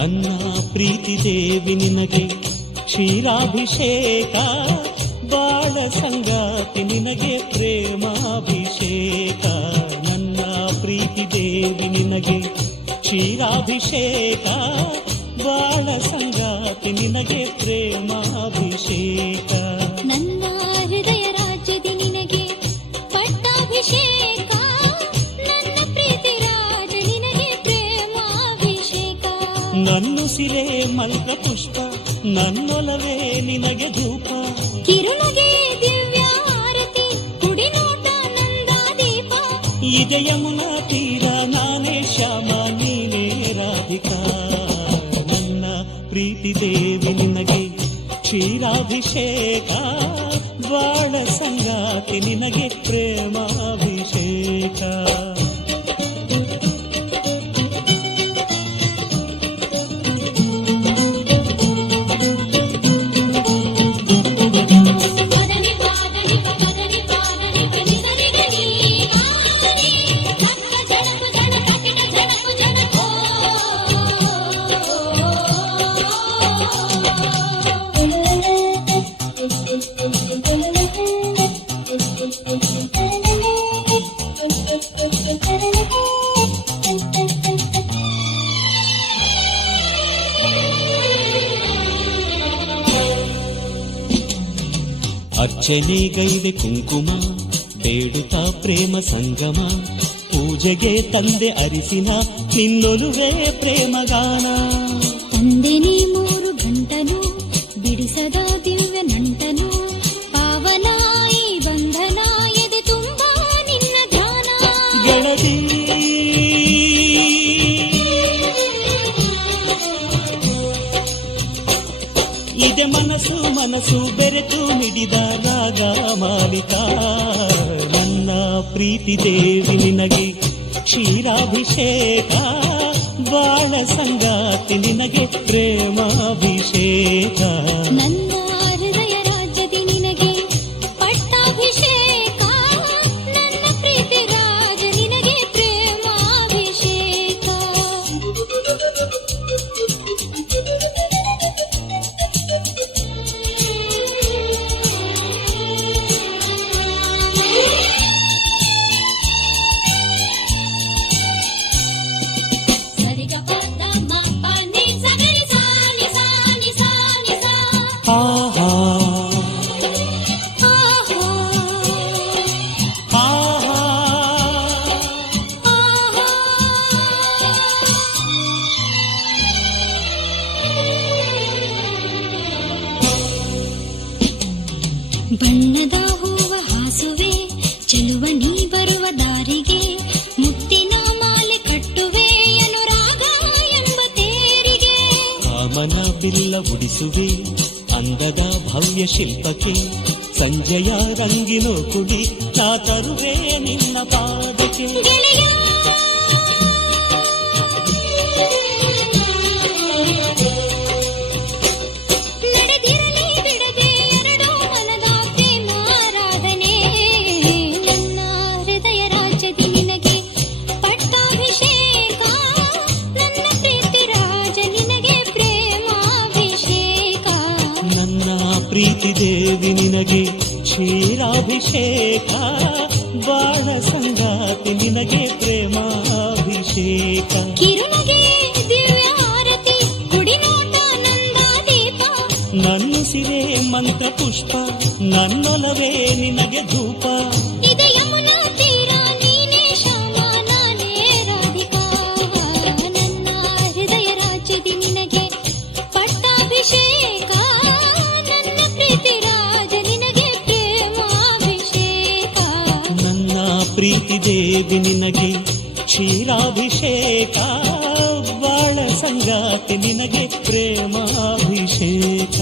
ನನ್ನ ಪ್ರೀತಿ ದೇವಿ ನಿನಗೆ ಕ್ಷೀರಾಭಿಷೇಕ, ಬಾಳ ಸಂಗಾತಿ ನಿನಗೆ ಪ್ರೇಮಾಭಿಷೇಕ. ನನ್ನ ಪ್ರೀತಿ ದೇವಿ ನಿನಗೆ ಕ್ಷೀರಾಭಿಷೇಕ, ಬಾಳ ಸಂಗಾತಿ ನಿನಗೆ ಪ್ರೇಮಾಭಿಷೇಕ. ನನ್ನ ಹೃದಯ ರಾಜ್ಯದಿ ನಿನಗೆ ಪಟ್ಟಾಭಿಷೇಕ, ನನ್ನ ಪ್ರೀತಿ ರಾಜ ನಿನಗೆ ಪ್ರೇಮಾಭಿಷೇಕ. ನನ್ನುಸಿರೇ ಮಂತ್ರ ಪುಷ್ಪ, ನನ್ನೊಲವೇ ನಿನಗೆ ಧೂಪ. ಕಿರುನಗೆ ದಿವ್ಯ ಆರತಿ, ಕುಡಿನೋಟ ನಂದಾದೀಪ. ಇದೆ ಯಮುನಾ ತೀರ, ನಾನೇ ಶ್ಯಾಮ ನೀನೇ ರಾಧಿಕಾ. ನನ್ನ ಪ್ರೀತಿ ದೇವಿ ನಿನಗೆ ಕ್ಷೀರಾಭಿಷೇಕ, ಬಾಳ ಸಂಗಾತಿ ನಿನಗೆ ಪ್ರೇಮಾಭಿಷೇಕ. ಅರ್ಚನೆಗೈದೆ ಕುಂಕುಮ, ಬೇಡುತ್ತಾ ಪ್ರೇಮ ಸಂಗಮ. ಪೂಜೆಗೆ ತಂದೆ ಅರಿಸಿನ, ನಿನ್ನೊಲುವೆ ಪ್ರೇಮಗಾನ. ತಂದೆನೇ 3 ಗಂಟನು, ಬಿಡಿಸದ ದಿವ್ಯ ನಂಟನು. ಪಾವನ ಈ ಬಂಧನ, ಎದೆ ತುಂಬ ನಿನ್ನ ಧ್ಯಾನ. ಗೆಳತಿ ಇದೆ ಮನಸ್ಸು ಮನಸ್ಸು ಬೆರೆತು ಮಿಡಿದ ರಾಗ ಮಾಲಿಕ. ನನ್ನ ಪ್ರೀತಿ ದೇವಿ ನಿನಗೆ ಕ್ಷೀರಾಭಿಷೇಕ, ಬಾಳ ಸಂಗಾತಿ ನಿನಗೆ ಪ್ರೇಮಾಭಿಷೇಕ. ನನ್ನ ಹೃದಯ ರಾಜ್ಯದಿ ನಿನಗೆ ಪಟ್ಟಾಭಿಷೇಕ, ನನ್ನ ಪ್ರೀತಿ ರಾಜ ನಿನಗೆ ಪ್ರೇಮಾಭಿಷೇಕ. ಬಣ್ಣದ ಹೂವ ಹಾಸುವೆ, ಚೆಲುವ ನೀ ಬರುವ ದಾರಿಗೆ. ಮುತ್ತಿನ ಮಾಲೆ ಕಟ್ಟುವೆ, ಅನುರಾಗ ಎಂಬ ತೇರಿಗೆ. ಕಾಮನ ಬಿಲ್ಲ ಉಡಿಸುವೆ, ಅಂದದ ಭವ್ಯ ಶಿಲ್ಪಕ್ಕೆ. ಸಂಜೆಯ ರಂಗಿನೋ ಕುಡಿ, ನಾ ತರುವೆ ನಿನ್ನ ಪಾದಕ್ಕೆ. ನಡೆದಿರಲಿ ಬಿಡದೆ ಎರಡು ಮನದ ಪ್ರೇಮಾರಾಧನೆ. ನನ್ನ ಹೃದಯ ರಾಜ್ಯದಿ ನಿನಗೆ ಪಟ್ಟಾಭಿಷೇಕ, ನನ್ನ ಪ್ರೀತಿ ರಾಜ ನಿನಗೆ ಪ್ರೇಮಾಭಿಷೇಕ. ನನ್ನ ಪ್ರೀತಿ ದೇವಿ ನಿನಗೆ ಕ್ಷೀರಾಭಿಷೇಕ, ಬಾಳ ಸಂಗಾತಿ ನಿನಗೆ ಪ್ರೇಮಾಭಿಷೇಕ. ಕಿರುನಗೆ ದಿವ್ಯ ಆರತಿ, ಕುಡಿನೋಟ ನಂದಾದೀಪ. ನನ್ನುಸಿರೇ ಮಂತ್ರ ಪುಷ್ಪ, ನನ್ನೊಲವೇ ನಿನಗೆ ಧೂಪ. ಇದೆ ಯಮುನಾ ತೀರ, ನೀನೇ ಶ್ಯಾಮ ನಾನೇ ರಾಧಿಕಾ. ನನ್ನ ಹೃದಯ ರಾಜ್ಯದಿ ನಿನಗೆ ಪಟ್ಟಾಭಿಷೇಕ, ನನ್ನ ಪ್ರೀತಿ ರಾಜ ನಿನಗೆ ಪ್ರೇಮಾಭಿಷೇಕ. ನನ್ನ ಪ್ರೀತಿ ದೇವಿ ನಿನಗೆ ಕ್ಷೀರಾಭಿಷೇಕ, ಬಾಳ ಸಂಗಾತಿ ನಿನಗೆ ಪ್ರೇಮಾಭಿಷೇಕ.